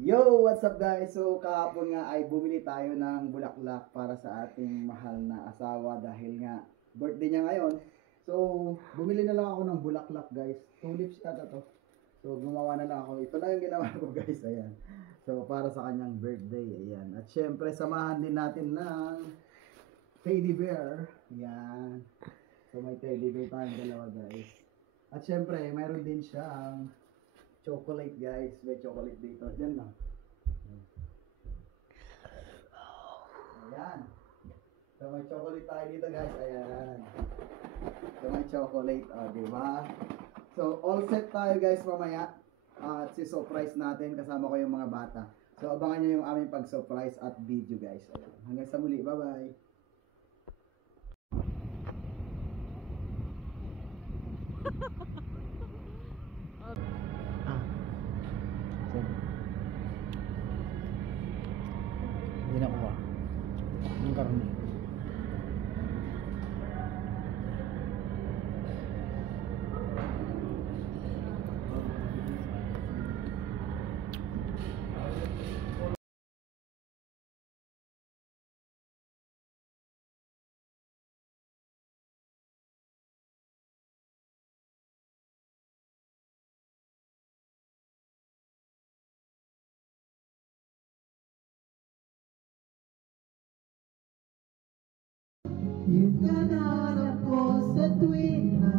Yo, what's up guys? So kahapon nga ay bumili tayo ng bulaklak para sa ating mahal na asawa dahil nga birthday niya ngayon. So bumili na lang ako ng bulaklak guys. Tulips ata to. So gumawa na lang ako. Ito na yung ginawa ko guys. Ayan. So para sa kanyang birthday. Ayan. At syempre samahan din natin ng teddy bear. Ayan. So may teddy bear tayong dalawa guys. At syempre mayroon din siyang chocolate guys, may chocolate dito. Diyan lang. Ayan. So may chocolate tayo dito guys. Ayan. So may chocolate. Diba? So all set tayo guys mamaya. At si-surprise natin kasama ko yung mga bata. So abangan nyo yung aming pag-surprise at video guys. Ayan. Hanggang sa muli. Bye bye. Hindi nakuha. Ang karami. Yung nananap ko sa tuwing na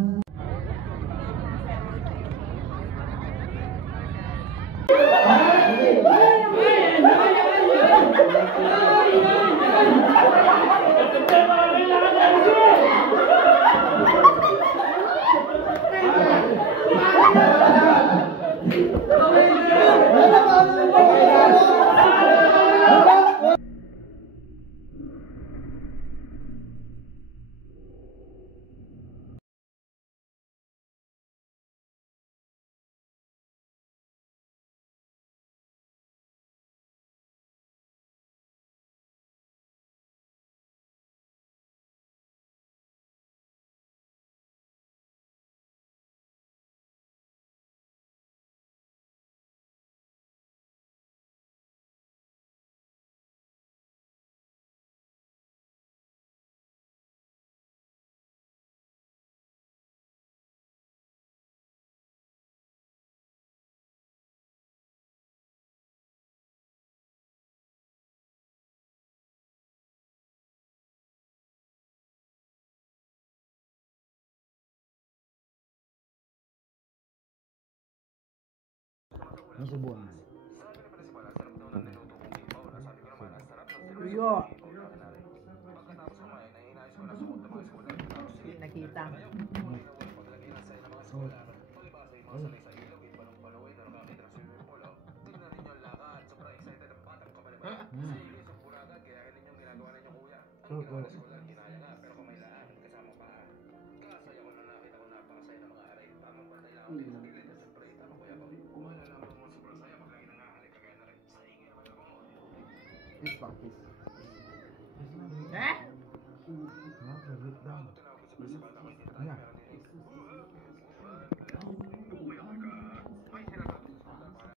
nasubuan. Iyo. Nakita. This practice. Eh? Yeah.